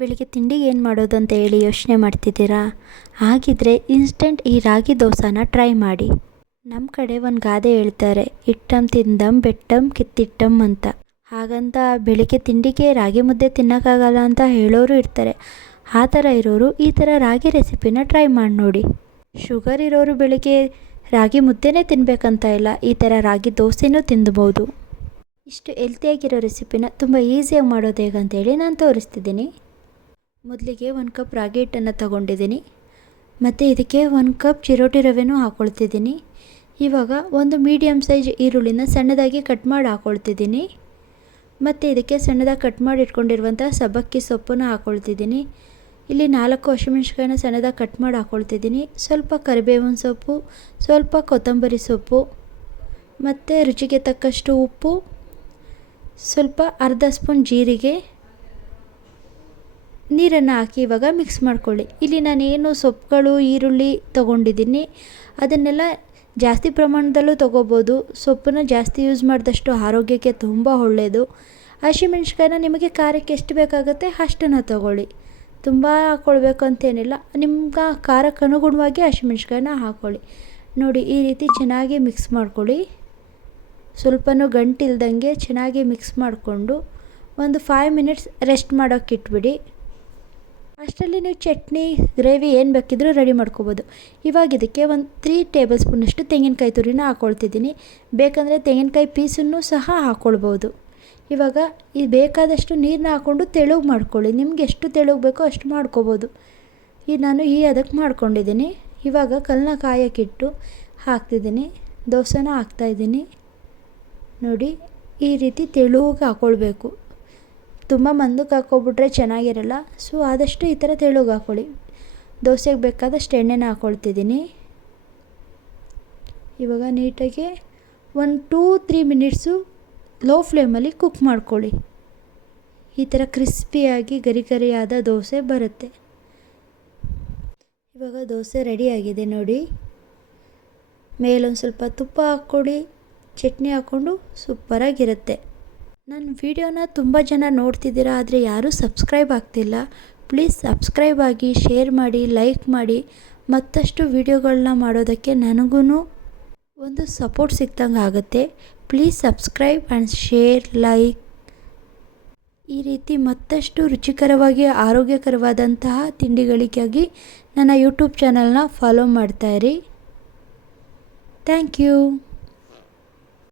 ಬೆಳಿಗ್ಗೆ ತಿಂಡಿಗೆ ಏನು ಮಾಡೋದು ಅಂತ ಹೇಳಿ ಯೋಚನೆ ಮಾಡ್ತಿದ್ದೀರಾ? ಹಾಗಿದ್ರೆ ಇನ್ಸ್ಟೆಂಟ್ ಈ ರಾಗಿ ದೋಸೆನ ಟ್ರೈ ಮಾಡಿ. ನಮ್ಮ ಕಡೆ ಒಂದು ಗಾದೆ ಹೇಳ್ತಾರೆ, ಇಟ್ಟಂ ತಿಂದಂ ಬೆಟ್ಟಂ ಕಿತ್ತಿಟ್ಟಂ ಅಂತ. ಹಾಗಂತ ಬೆಳಿಗ್ಗೆ ತಿಂಡಿಗೆ ರಾಗಿ ಮುದ್ದೆ ತಿನ್ನೋಕ್ಕಾಗಲ್ಲ ಅಂತ ಹೇಳೋರು ಇರ್ತಾರೆ. ಆ ಥರ ಇರೋರು ಈ ಥರ ರಾಗಿ ರೆಸಿಪಿನ ಟ್ರೈ ಮಾಡಿ ನೋಡಿ. ಶುಗರ್ ಇರೋರು ಬೆಳಿಗ್ಗೆ ರಾಗಿ ಮುದ್ದೆನೇ ತಿನ್ನಬೇಕಂತ ಇಲ್ಲ, ಈ ಥರ ರಾಗಿ ದೋಸೆನೂ ತಿಂದ್ಬೋದು. ಇಷ್ಟು ಹೆಲ್ತಿಯಾಗಿರೋ ರೆಸಿಪಿನ ತುಂಬ ಈಸಿಯಾಗಿ ಮಾಡೋದು ಹೇಗಂತೇಳಿ ನಾನು ತೋರಿಸ್ತಿದ್ದೀನಿ. ಮೊದಲಿಗೆ 1 ಕಪ್ ರಾಗಿ ಹಿಟ್ಟನ್ನು ತಗೊಂಡಿದ್ದೀನಿ ಮತ್ತು ಇದಕ್ಕೆ 1 ಕಪ್ ಚಿರೋಟಿ ರವೆನೂ ಹಾಕ್ಕೊಳ್ತಿದ್ದೀನಿ. ಇವಾಗ ಒಂದು ಮೀಡಿಯಮ್ ಸೈಜ್ ಈರುಳ್ಳಿನ ಸಣ್ಣದಾಗಿ ಕಟ್ ಮಾಡಿ ಹಾಕ್ಕೊಳ್ತಿದ್ದೀನಿ ಮತ್ತು ಇದಕ್ಕೆ ಸಣ್ಣದಾಗಿ ಕಟ್ ಮಾಡಿ ಇಟ್ಕೊಂಡಿರುವಂಥ ಸಬ್ಬಕ್ಕಿ ಸೊಪ್ಪನ್ನು ಹಾಕ್ಕೊಳ್ತಿದ್ದೀನಿ. ಇಲ್ಲಿ 4 ಹಸಿಮೆಣ್ಸಿಕಾಯಿನ ಸಣ್ಣದಾಗಿ ಕಟ್ ಮಾಡಿ ಹಾಕ್ಕೊಳ್ತಿದ್ದೀನಿ. ಸ್ವಲ್ಪ ಕರಿಬೇವಿನ ಸೊಪ್ಪು, ಸ್ವಲ್ಪ ಕೊತ್ತಂಬರಿ ಸೊಪ್ಪು ಮತ್ತು ರುಚಿಗೆ ತಕ್ಕಷ್ಟು ಉಪ್ಪು, ಸ್ವಲ್ಪ ಅರ್ಧ ಸ್ಪೂನ್ ಜೀರಿಗೆ, ನೀರನ್ನು ಹಾಕಿ ಇವಾಗ ಮಿಕ್ಸ್ ಮಾಡ್ಕೊಳ್ಳಿ. ಇಲ್ಲಿ ನಾನೇನು ಸೊಪ್ಪುಗಳು ಈರುಳ್ಳಿ ತೊಗೊಂಡಿದ್ದೀನಿ ಅದನ್ನೆಲ್ಲ ಜಾಸ್ತಿ ಪ್ರಮಾಣದಲ್ಲೂ ತೊಗೋಬೋದು. ಸೊಪ್ಪನ್ನು ಜಾಸ್ತಿ ಯೂಸ್ ಮಾಡಿದಷ್ಟು ಆರೋಗ್ಯಕ್ಕೆ ತುಂಬ ಒಳ್ಳೆಯದು. ಹಸಿಮೆಣ್ಸಿಕಾಯಿನ ನಿಮಗೆ ಖಾರಕ್ಕೆ ಎಷ್ಟು ಬೇಕಾಗುತ್ತೆ ಅಷ್ಟನ್ನು ತೊಗೊಳ್ಳಿ, ತುಂಬ ಹಾಕ್ಕೊಳ್ಬೇಕು ಅಂತೇನಿಲ್ಲ. ನಿಮ್ಗೆ ಖಾರಕ್ಕೆ ಅನುಗುಣವಾಗಿ ಹಸಿಮೆಣ್ಸಿಕಾಯಿನ ಹಾಕ್ಕೊಳ್ಳಿ. ನೋಡಿ ಈ ರೀತಿ ಚೆನ್ನಾಗಿ ಮಿಕ್ಸ್ ಮಾಡ್ಕೊಳ್ಳಿ. ಸ್ವಲ್ಪನೂ ಗಂಟಿಲ್ದಂಗೆ ಚೆನ್ನಾಗಿ ಮಿಕ್ಸ್ ಮಾಡಿಕೊಂಡು ಒಂದು 5 ಮಿನಿಟ್ಸ್ ರೆಸ್ಟ್ ಮಾಡೋಕ್ಕೆ ಇಟ್ಬಿಡಿ. ಅಷ್ಟರಲ್ಲಿ ನೀವು ಚಟ್ನಿ ಗ್ರೇವಿ ಏನು ಬೇಕಿದ್ರೂ ರೆಡಿ ಮಾಡ್ಕೋಬೋದು. ಇವಾಗ ಇದಕ್ಕೆ ಒಂದು 3 ಟೇಬಲ್ ಸ್ಪೂನಷ್ಟು ತೆಂಗಿನಕಾಯಿ ತುರಿನ ಹಾಕ್ಕೊಳ್ತಿದ್ದೀನಿ. ಬೇಕಂದರೆ ತೆಂಗಿನಕಾಯಿ ಪೀಸನ್ನು ಸಹ ಹಾಕ್ಕೊಳ್ಬೋದು. ಇವಾಗ ಈ ಬೇಕಾದಷ್ಟು ನೀರನ್ನ ಹಾಕ್ಕೊಂಡು ತೆಳುಗೆ ಮಾಡ್ಕೊಳ್ಳಿ. ನಿಮ್ಗೆ ಎಷ್ಟು ತೆಳುಗೆ ಬೇಕೋ ಅಷ್ಟು ಮಾಡ್ಕೋಬೋದು. ನಾನು ಅದಕ್ಕೆ ಮಾಡ್ಕೊಂಡಿದ್ದೀನಿ. ಇವಾಗ ಕಲ್ಲನ್ನ ಕಾಯಕ್ಕಿಟ್ಟು ಹಾಕ್ತಿದ್ದೀನಿ, ದೋಸೆನ ಹಾಕ್ತಾಯಿದ್ದೀನಿ. ನೋಡಿ ಈ ರೀತಿ ತೆಳುಗೆ ಹಾಕ್ಕೊಳ್ಬೇಕು. ತುಂಬ ಮಂದಕ್ಕೆ ಹಾಕ್ಕೊಬಿಟ್ರೆ ಚೆನ್ನಾಗಿರಲ್ಲ. ಸೊ ಆದಷ್ಟು ಈ ಥರ ತೆಳುಗೆ ಹಾಕ್ಕೊಳ್ಳಿ. ದೋಸೆಗೆ ಬೇಕಾದಷ್ಟು ಎಣ್ಣೆನ ಹಾಕ್ಕೊಳ್ತಿದ್ದೀನಿ. ಇವಾಗ ನೀಟಾಗಿ ಒಂದು 2-3 ಮಿನಿಟ್ಸು ಲೋ ಫ್ಲೇಮಲ್ಲಿ ಕುಕ್ ಮಾಡ್ಕೊಳ್ಳಿ. ಈ ಥರ ಕ್ರಿಸ್ಪಿಯಾಗಿ ಗರಿಗರಿಯಾದ ದೋಸೆ ಬರುತ್ತೆ. ಇವಾಗ ದೋಸೆ ರೆಡಿಯಾಗಿದೆ ನೋಡಿ. ಮೇಲೊಂದು ಸ್ವಲ್ಪ ತುಪ್ಪ ಹಾಕ್ಕೊಡಿ, ಚಟ್ನಿ ಹಾಕ್ಕೊಂಡು ಸೂಪರಾಗಿರುತ್ತೆ. ನನ್ನ ವಿಡಿಯೋನ ತುಂಬ ಜನ ನೋಡ್ತಿದ್ದೀರಾ, ಆದರೆ ಯಾರೂ ಸಬ್ಸ್ಕ್ರೈಬ್ ಆಗ್ತಿಲ್ಲ. ಪ್ಲೀಸ್ ಸಬ್ಸ್ಕ್ರೈಬ್ ಆಗಿ, ಶೇರ್ ಮಾಡಿ, ಲೈಕ್ ಮಾಡಿ. ಮತ್ತಷ್ಟು ವಿಡಿಯೋಗಳನ್ನ ಮಾಡೋದಕ್ಕೆ ನನಗೂ ಒಂದು ಸಪೋರ್ಟ್ ಸಿಕ್ದಂಗೆ ಆಗುತ್ತೆ. Please subscribe and share, like. ಈ ರೀತಿ ಮತ್ತಷ್ಟು ರುಚಿಕರವಾಗಿ ಆರೋಗ್ಯಕರವಾದಂತಹ ತಿಂಡಿಗಳಿಗಾಗಿ ನನ್ನ ಯೂಟ್ಯೂಬ್ ಚಾನಲ್ನ ಫಾಲೋ ಮಾಡ್ತಾಯಿರಿ. Thank you.